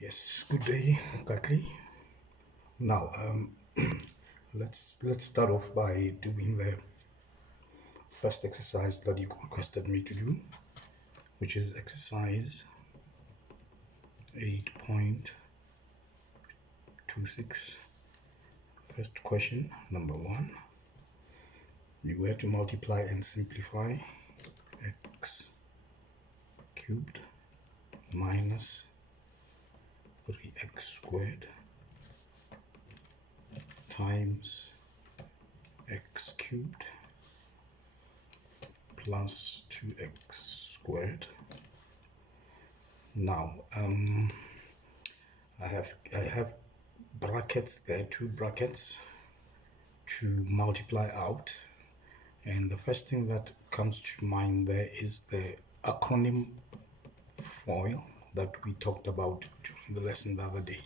Yes, good day, Katli. Now, let's start off by doing the first exercise that you requested me to do, which is exercise 8.26. First question, number 1. You were to multiply and simplify x cubed minus 3x squared times x cubed plus 2x squared. Now, I have brackets there, two brackets to multiply out, and the first thing that comes to mind there is the acronym FOIL that we talked about during the lesson the other day.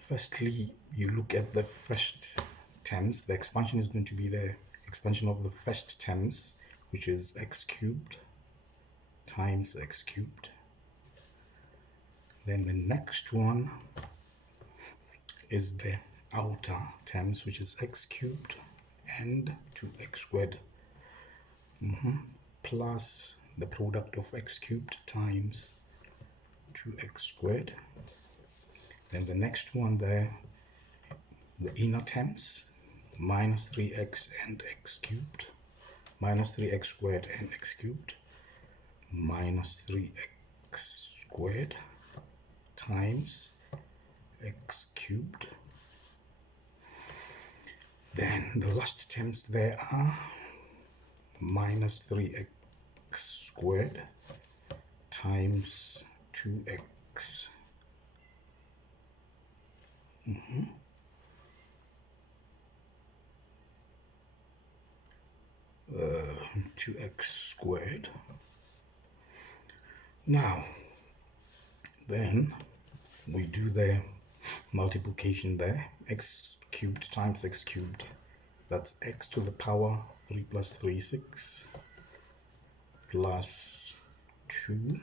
Firstly, you look at the first terms. The expansion is going to be the expansion of the first terms, which is x cubed times x cubed. Then the next one is the outer terms, which is x cubed and 2x squared plus the product of x cubed times 2x squared. Then the next one there, the inner terms, minus 3x and x cubed, minus 3x squared and x cubed, minus 3x squared times x cubed. Then the last terms there are minus 3x squared times 2x 2x squared. Now, then we do the multiplication there. X cubed times x cubed. That's x to the power 3 plus 3, 6, plus 2.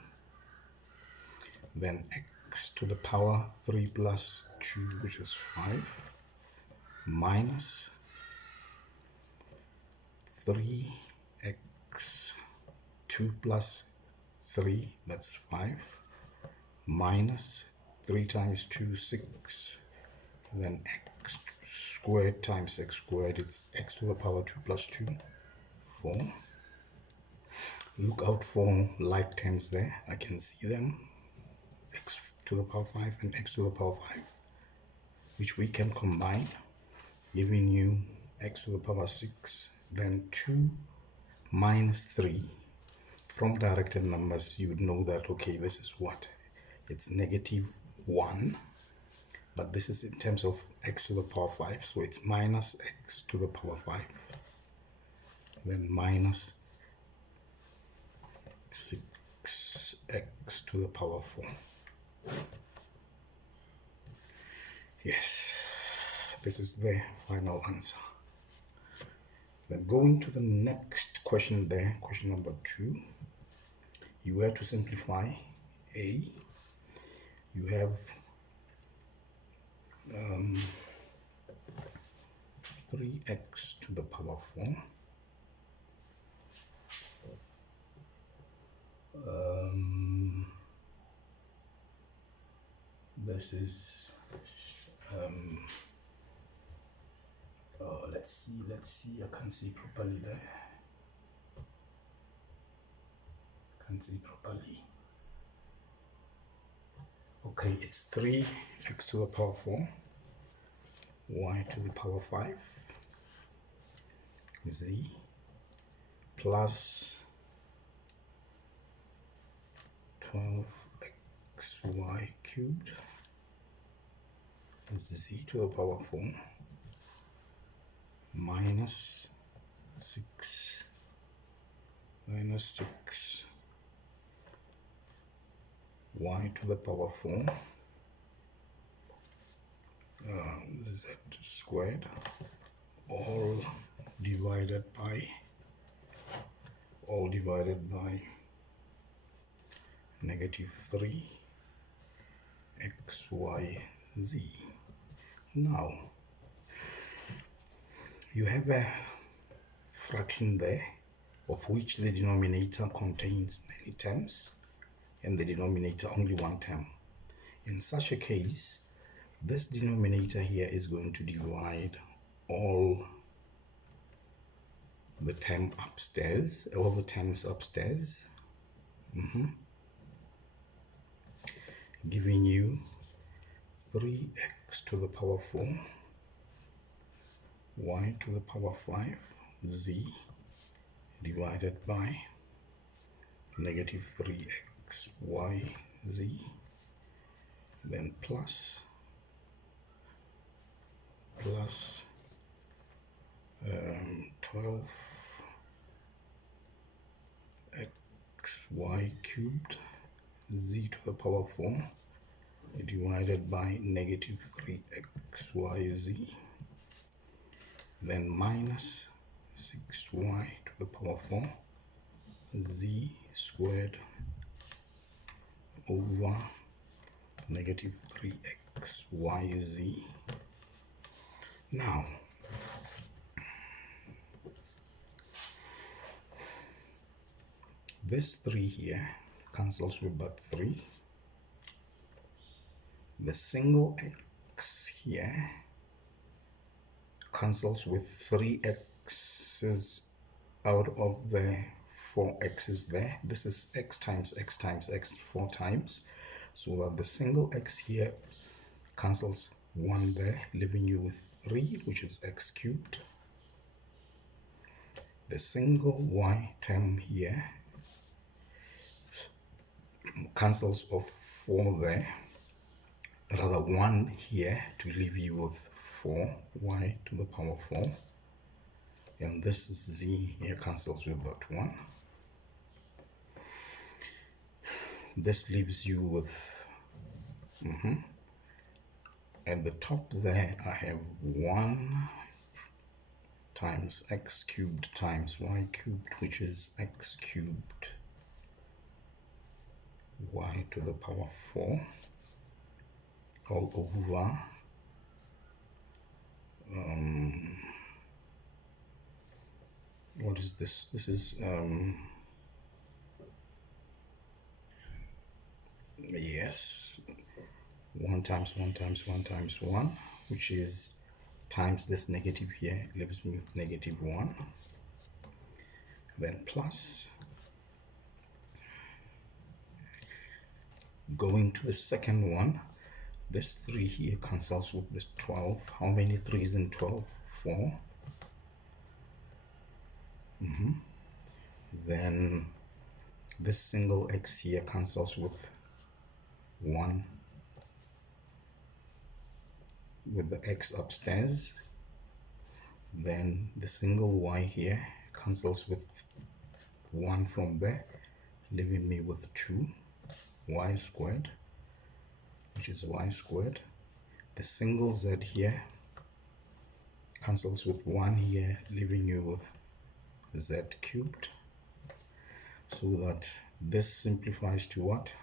Then x to the power 3 plus 2, which is 5, minus 3x 2 plus 3, that's 5, minus 3 times 2, 6, then x squared times x squared, it's x to the power 2 plus 2, 4. Look out for like terms there. I can see them, x to the power 5 and x to the power 5, which we can combine, giving you x to the power 6, then 2 minus 3. From directed numbers, you would know that, okay, this is what? It's negative 1, but this is in terms of x to the power 5, so it's minus x to the power 5, then minus 6x to the power 4. Yes, this is the final answer. Then going to the next question there, question number 2. You were to simplify a. You have 3x to the power 4. This is let's see, I can't see properly there. Can't see properly. Okay, it's 3x to the power 4, y to the power 5, z, plus 12xy cubed, z to the power 4, minus 6 y to the power 4, z squared, all divided by negative 3 xyz. Now you have a fraction there of which the denominator contains many terms and the denominator only one term. In such a case, this denominator here is going to divide all the terms upstairs, giving you 3x to the power 4 y to the power 5 z divided by negative 3x y z, then plus 12 xy cubed z to the power 4 divided by negative 3xyz, then minus 6y to the power 4 z squared over negative 3xyz. Now this 3 here cancels with that 3. The single x here cancels with 3 x's out of the 4 x's there. This is x times x times x 4 times, so that the single x here cancels 1 there, leaving you with 3, which is x cubed. The single y term here cancels off 4 there, rather 1 here, to leave you with 4y to the power 4, and this z here cancels with that 1. This leaves you with at the top there I have 1 times x cubed times y cubed, which is x cubed y to the power 4 all over what is this? This is yes, 1 times 1 times 1 times 1, which is times this negative here, leaves me with negative 1, then plus, going to the second one, this 3 here cancels with this 12. How many 3's in 12? 4. Then this single x here cancels with 1 with the x upstairs. Then the single y here cancels with 1 from there, leaving me with 2y squared, which is y squared. The single z here cancels with 1 here, leaving you with z cubed, so that this simplifies to what?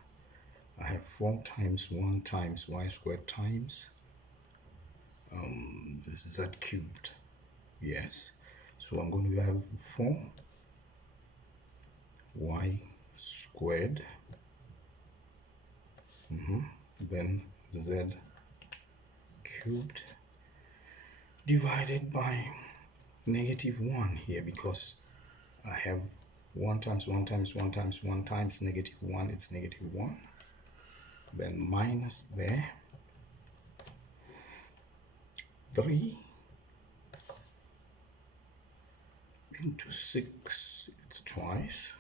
I have 4 times 1 times y squared times z cubed. Yes, so I'm going to have 4y squared, then z cubed divided by negative 1 here, because I have 1 times 1 times 1 times 1 times negative 1, it's negative 1, then minus there 3 into 6, it's twice.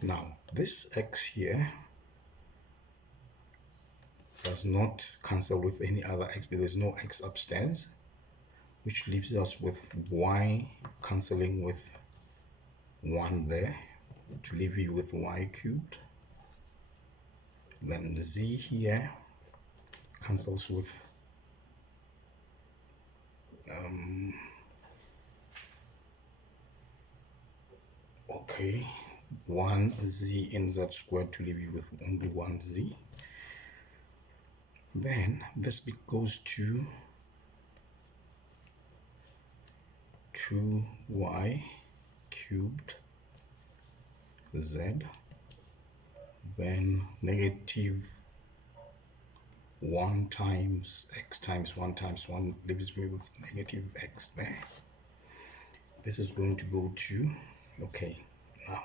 Now this x here does not cancel with any other x, because there's no x upstairs, which leaves us with y cancelling with 1 there, to leave you with y cubed. Then the z here cancels with okay, one z in z squared to leave you with only one z. Then this goes to 2y cubed z, then negative 1 times x times 1 times 1 leaves me with negative x there. This is going to go to, okay, now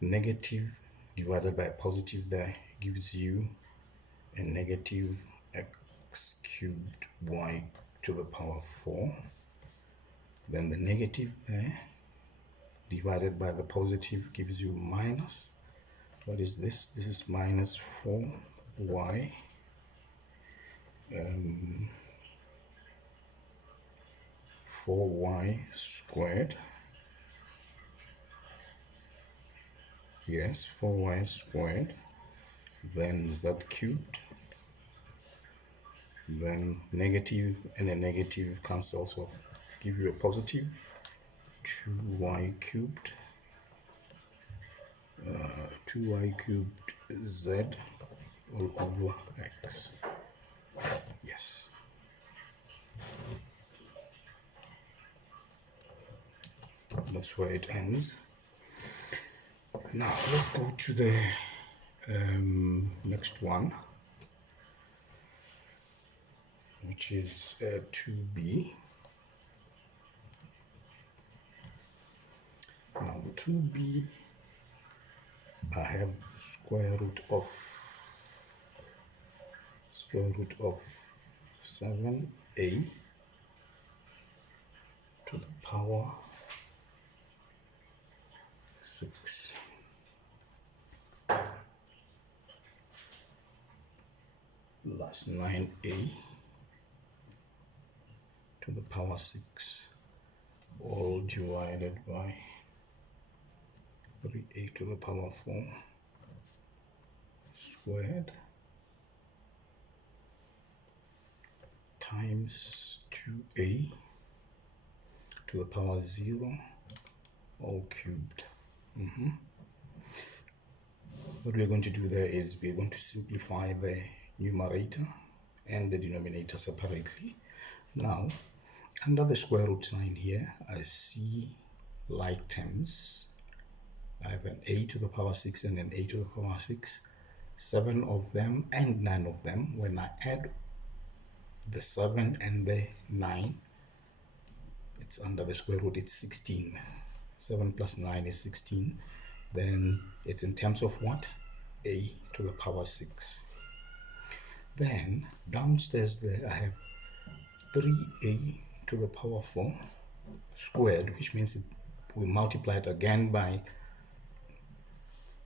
negative divided by positive there gives you a negative x cubed y to the power 4. Then the negative there divided by the positive gives you minus, what is this? This is minus 4y 4y squared. Yes, 4y squared, then z cubed, then negative and a negative cancels off, give you a positive 2y cubed 2y cubed z all over x. Yes, that's where it ends. Now let's go to the next one, which is 2b. Now 2b, I have square root of 7a to the power 6 plus 9a to the power 6, all divided by 3a to the power 4 squared times 2a to the power 0 all cubed. What we're going to do there is we're going to simplify the numerator and the denominator separately. Now, under the square root sign here, I see like terms. I have an a to the power 6 and an a to the power 6, 7 of them and 9 of them. When I add the 7 and the 9, it's under the square root, it's 16. 7 plus 9 is 16. Then it's in terms of what? A to the power 6. Then downstairs there I have 3a to the power 4 squared, which means we multiply it again by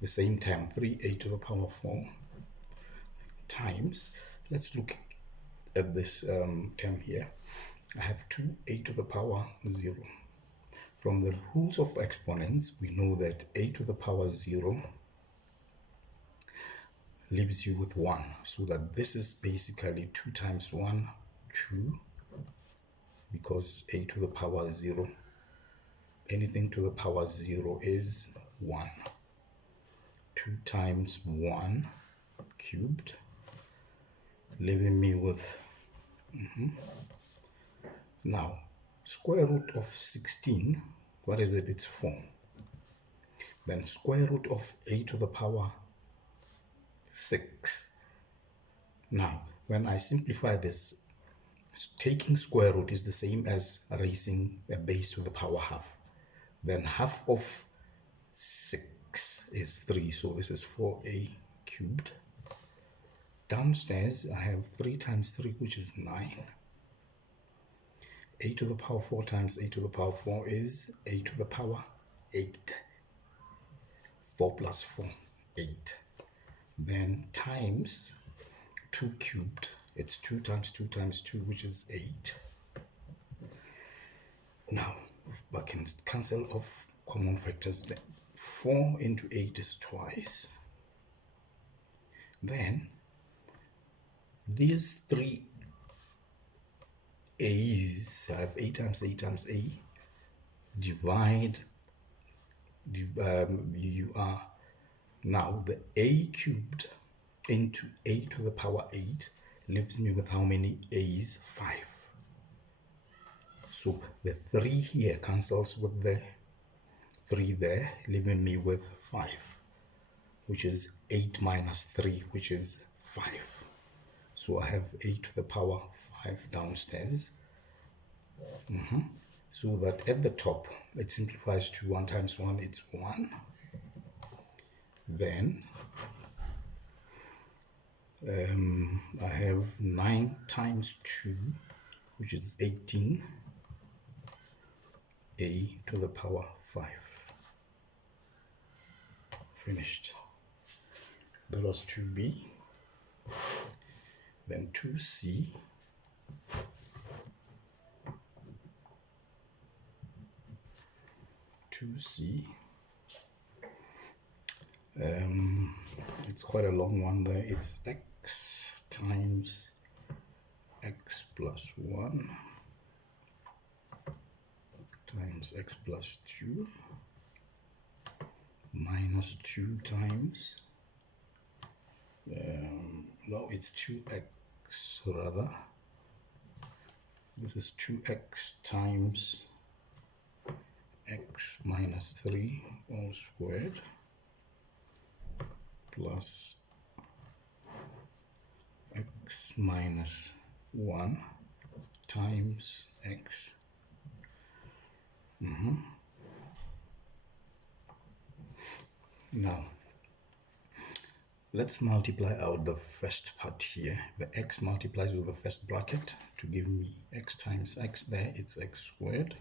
the same term, 3a to the power 4 times, let's look at this term here. I have 2a to the power 0. From the rules of exponents, we know that a to the power 0 leaves you with 1. So that this is basically 2 times 1, 2, because a to the power 0, anything to the power 0 is 1. 2 times 1 cubed, leaving me with, now, square root of 16, what is it? It's 4. Then square root of a to the power 6. Now, when I simplify this, taking square root is the same as raising a base to the power half. Then half of 6 is 3, so this is 4a cubed. Downstairs, I have 3 times 3, which is 9. A to the power 4 times a to the power 4 is a to the power 8. 4 plus 4, 8. Then times 2 cubed. It's 2 times 2 times 2, which is 8. Now, I can cancel off common factors. 4 into 8 is twice. Then, these 3 a's, I have a times a times a, divide, you are now the a cubed into a to the power 8 leaves me with how many a's? 5. So the 3 here cancels with the 3 there, leaving me with 5, which is 8 minus 3, which is 5. So I have a to the power 5 downstairs. So that at the top, it simplifies to 1 times 1, it's 1. Then I have 9 times 2, which is 18, a to the power 5. Finished. That was 2b. Then 2c. It's quite a long one there. It's x times x plus 1 times x plus 2 minus 2 times no, it's 2x rather. This is 2x times x minus 3 all squared plus x minus 1 times x. Now let's multiply out the first part here. The x multiplies with the first bracket to give me x times x there, it's x squared.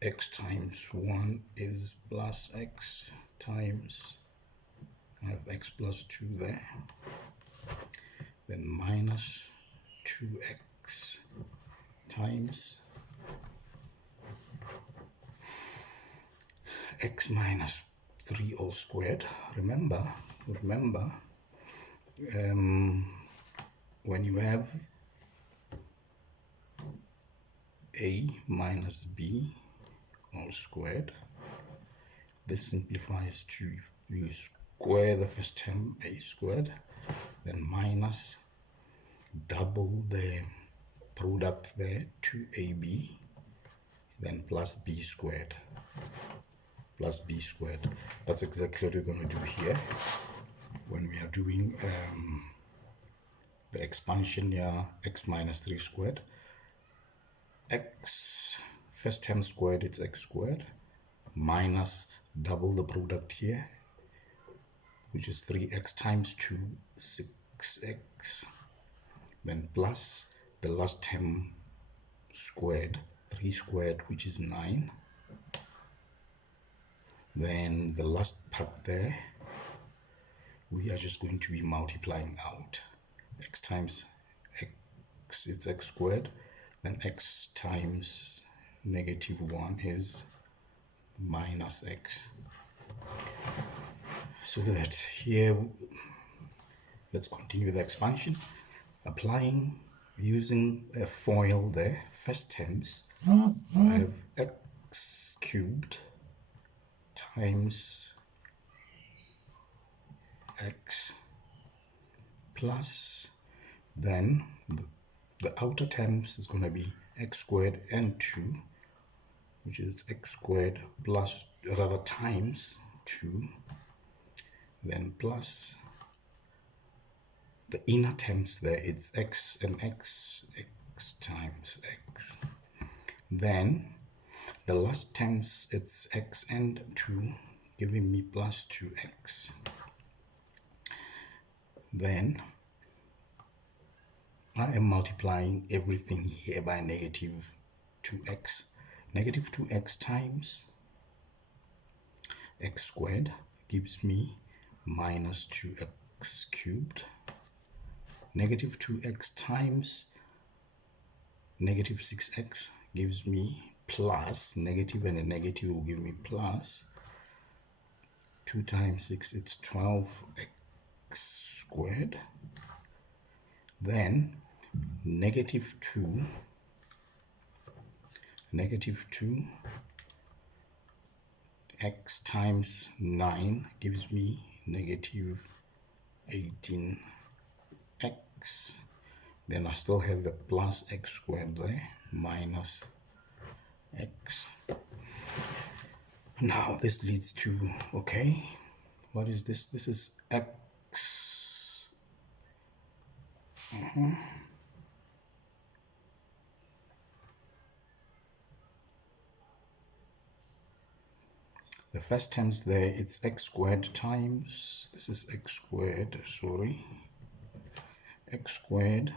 X times 1 is plus x times, I have x plus 2 there, then minus 2x times x minus 3 all squared. Remember, when you have a minus b all squared, this simplifies to you square the first term, a squared, then minus double the product there, 2ab, then plus b squared. That's exactly what we're going to do here when we are doing the expansion here, x minus 3 squared. X first term squared, it's x squared, minus double the product here, which is 3x times 2, 6x, then plus the last term squared, 3 squared, which is 9. Then the last part there, we are just going to be multiplying out. X times x, it's x squared, then x times negative 1 is minus x. So that here, let's continue the expansion. Applying, using a FOIL there, first terms, I have x cubed times x plus, then the outer terms is going to be x squared and 2, which is x squared plus, rather times 2, then plus the inner terms there, it's x and x times x. Then the last terms, it's x and 2, giving me plus 2x. Then I am multiplying everything here by negative 2x. Negative 2x times x squared gives me minus 2x cubed. Negative 2x times negative 6x gives me plus, negative and a negative will give me plus 2 times 6, it's 12x squared. Then negative 2 negative 2 x times 9 gives me negative 18x. Then I still have the plus x squared there, minus x. Now this leads to, okay, what is this? This is x. The first terms there, it's x squared times, this is x squared, sorry, x squared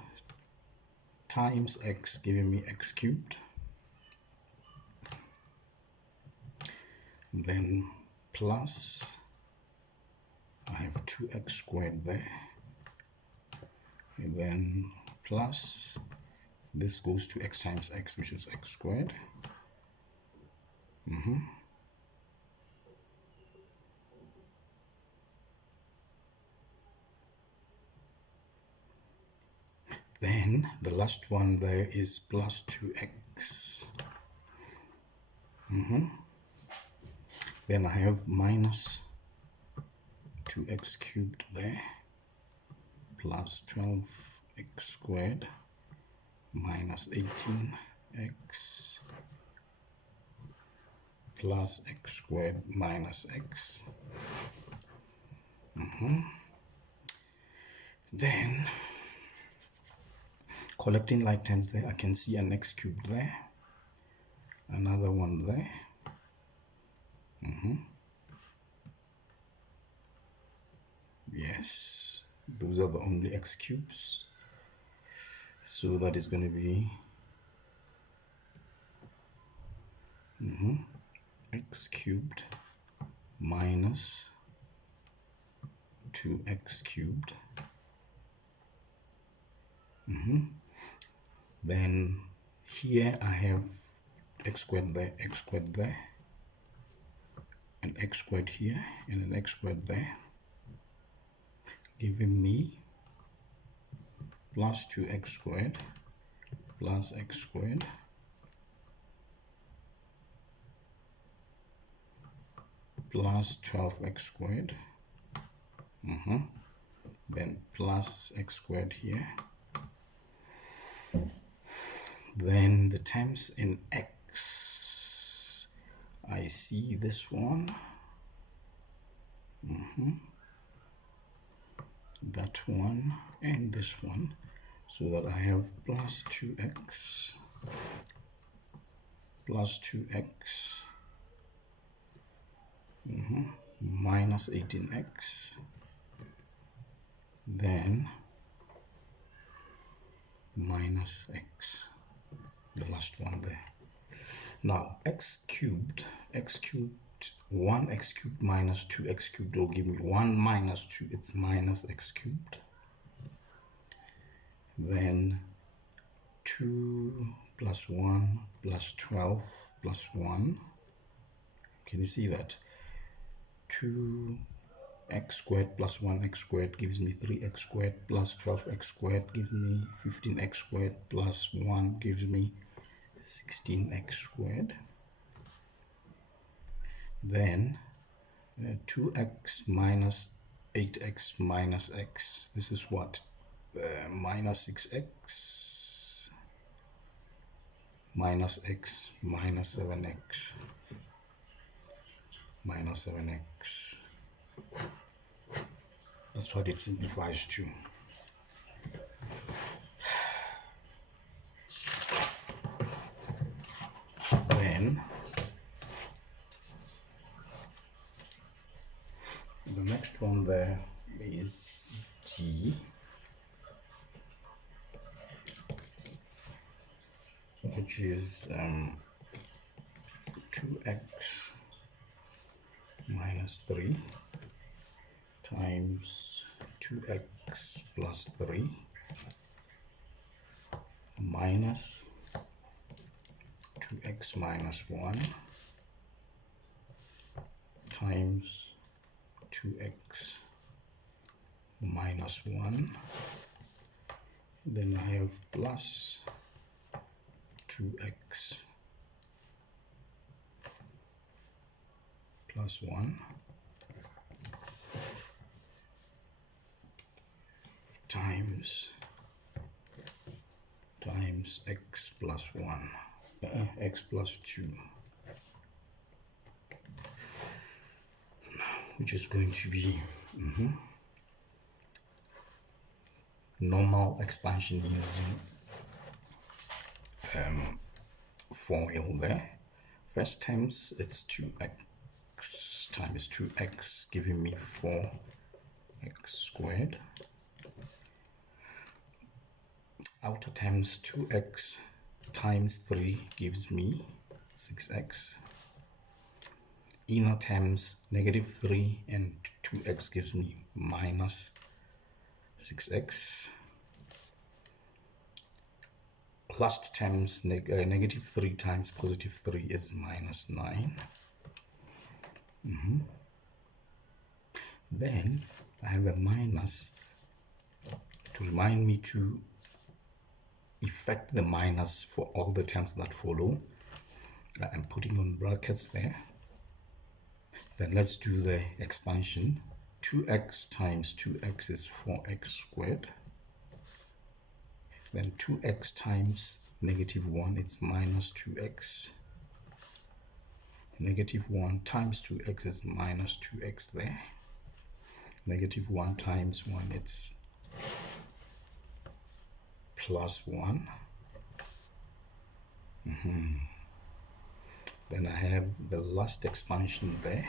times x, giving me x cubed. Then plus, I have 2x squared there. And then plus, this goes to x times x, which is x squared. Then the last one there is plus 2x. Then I have minus 2x cubed there, plus 12x squared, minus 18x, plus x squared minus x. Then, collecting like terms there, I can see an x cubed there, another one there. Yes, those are the only x cubes. So that is going to be x cubed minus 2x cubed. Then here I have x squared there, and x squared here, and an x squared there, giving me plus 2x squared plus x squared plus 12x squared, then plus x squared here. Then the terms in x, I see this one, that one, and this one, so that I have plus 2x minus 18x, then minus x, the last one there. Now x cubed, 1x cubed minus 2x cubed will give me 1 minus 2, it's minus x cubed. Then 2 plus 1 plus 12 plus 1, can you see that? 2x squared plus 1x squared gives me 3x squared, plus 12x squared gives me 15x squared, plus 1 gives me 16x squared. Then 2x minus 8x minus x, this is what? Minus 6x minus x minus 7x minus 7x. That's what it simplifies to. Then the next one there is g, which is 2x minus 3 times 2x plus 3 minus 2x minus 1 times 2x minus 1. Then I have plus 2x plus 1 times x plus 1, x plus 2, which is going to be normal expansion using FOIL there. First terms, it's 2x times 2x, giving me 4x squared. Outer terms, 2x times 3 gives me 6x. Inner terms, negative 3 and 2x gives me minus 6x. Last terms, negative 3 times positive 3 is minus 9. Then I have a minus to remind me to effect the minus for all the terms that follow. I'm putting on brackets there. Then let's do the expansion. 2x times 2x is 4x squared. Then 2x times negative 1, it's minus 2x. Negative 1 times 2x is minus 2x there. Negative 1 times 1, it's plus 1. Then I have the last expansion there.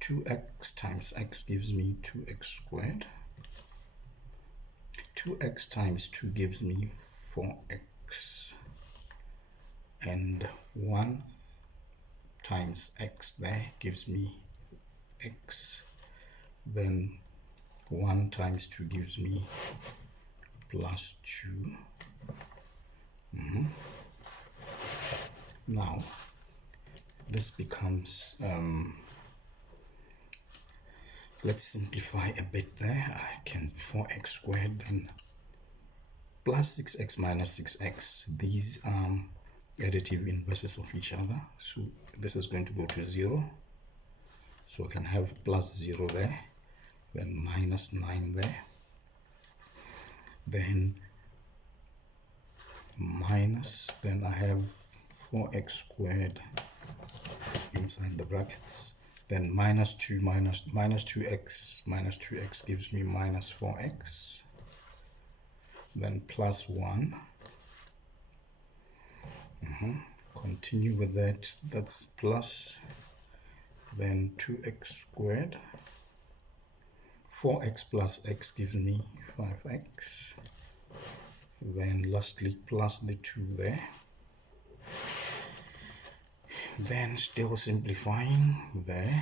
2x times x gives me 2x squared. 2x times 2 gives me 4x. And 1 times x there gives me x. Then 1 times 2 gives me plus 2. Now, this becomes, let's simplify a bit there. I can 4x squared, then plus 6x minus 6x. These are additive inverses of each other. So this is going to go to 0. So I can have plus 0 there, then minus 9 there. Then minus, then I have 4x squared inside the brackets. Then minus 2 minus 2x gives me minus 4x. Then plus 1. Continue with that. That's plus. Then 2x squared. 4x plus x gives me 5x. Then lastly plus the 2 there. Then still simplifying there,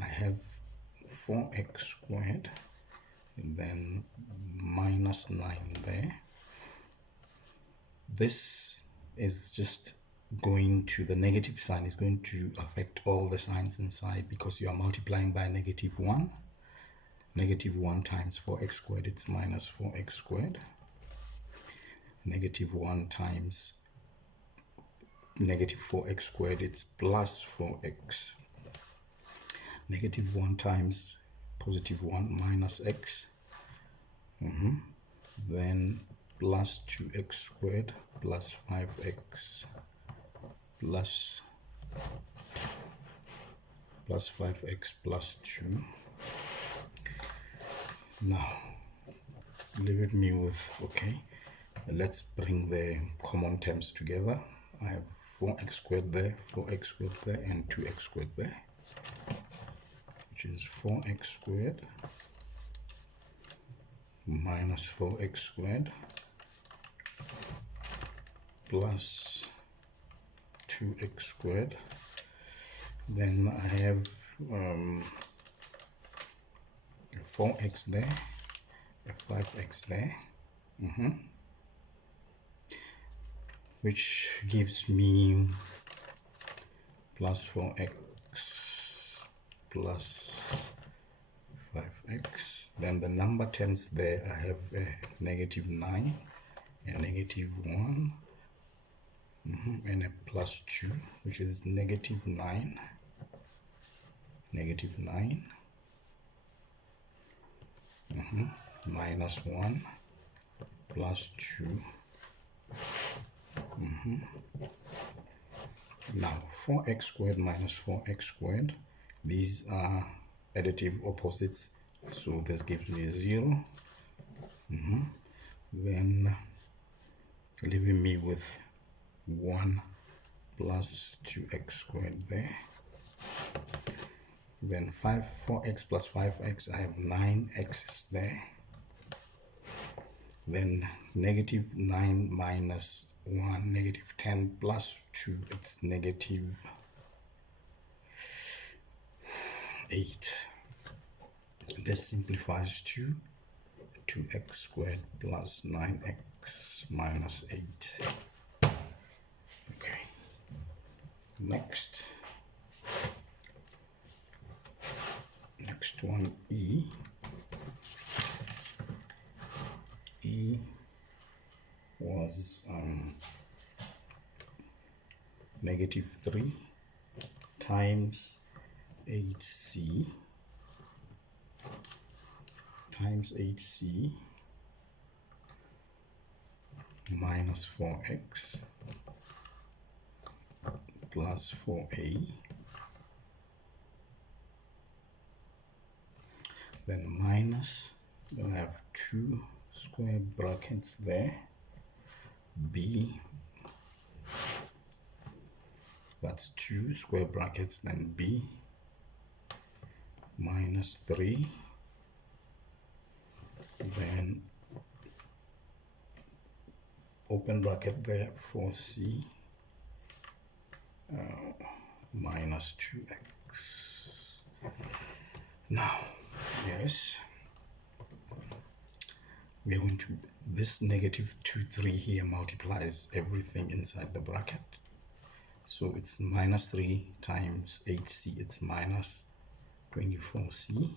I have 4x squared and then minus 9 there. This is just going to the negative sign, is going to affect all the signs inside because you are multiplying by negative 1. Negative 1 times 4x squared, it's minus 4x squared. Negative 1 times negative 4x squared, it's plus 4x. Negative 1 times positive 1 minus x. Then plus 2x squared plus 5x plus 5x plus 2. Now leave me with, okay, let's bring the common terms together. I have 4x squared there, 4x squared there, and 2x squared there, which is 4x squared minus 4x squared plus 2x squared. Then I have 4x there, 5x there, which gives me plus 4x plus 5x. Then the number terms there, I have negative 9, a negative 1, and a plus 2, which is negative 9, minus 1 plus 2. Now 4x squared minus 4x squared, these are additive opposites, so this gives me 0. Then leaving me with 1 plus 2x squared there. Then 4x plus 5x, I have 9x's there. Then negative 9 minus 1, negative 10 plus 2, it's negative 8. This simplifies to 2x squared plus 9x minus 8. Okay, next one, E was negative 3 times 8c minus 4x plus 4a, then minus, then I have 2 square brackets there, b, that's 2 square brackets, then b minus 3, then open bracket there, 4c minus 2x. Now, yes, we are going to, this negative 2, 3 here multiplies everything inside the bracket. So it's minus 3 times 8c, it's minus 24c.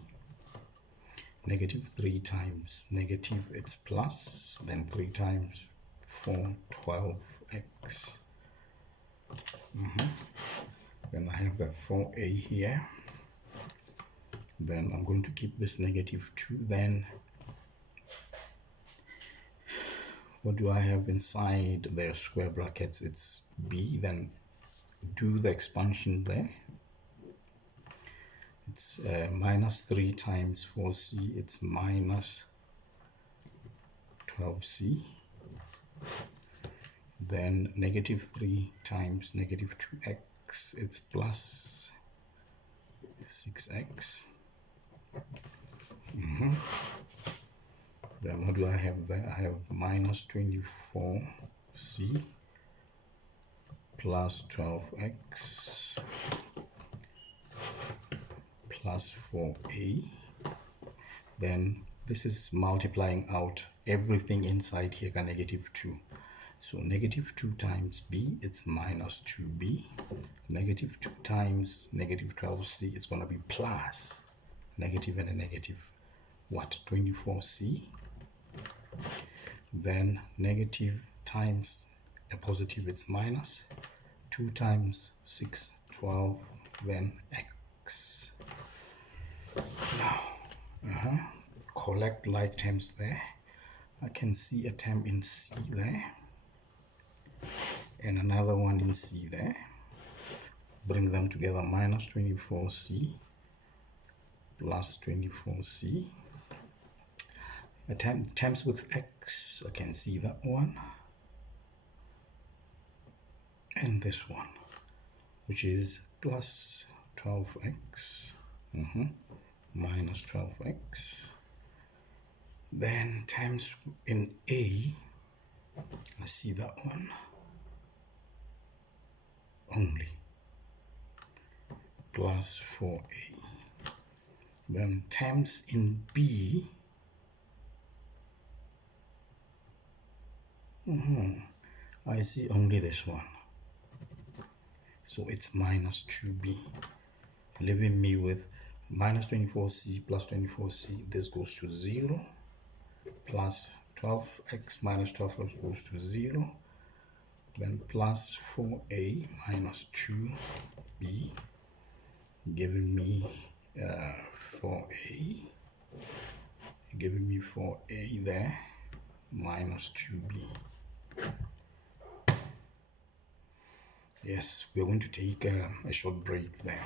Negative 3 times negative, it's plus, then 3 times 4, 12x. Then I have a 4a here. Then I'm going to keep this negative 2. Then what do I have inside the square brackets? It's b. Then do the expansion there. It's minus 3 times 4c, it's minus 12c. Then negative 3 times negative 2x, it's plus 6x. Then what do I have there? I have minus 24c plus 12x plus 4a. Then this is multiplying out everything inside here, negative 2. So negative 2 times b, it's minus 2b. Negative 2 times negative 12c, it's going to be plus negative and a negative, what, 24c. Then negative times a positive, it's minus 2 times 6, 12, then x. Now, collect like terms there. I can see a term in C there and another one in C there. Bring them together, minus 24c plus 24c. Terms with x, I can see that one and this one, which is plus 12x minus 12x. Then times in A, I see that one only, plus 4a. Then times in B, I see only this one, so it's minus 2b, leaving me with minus 24c plus 24c. This goes to 0, plus 12x minus 12x goes to 0, then plus 4a minus 2b, giving me 4a, giving me 4a there, minus 2b. Yes, we're going to take a short break there.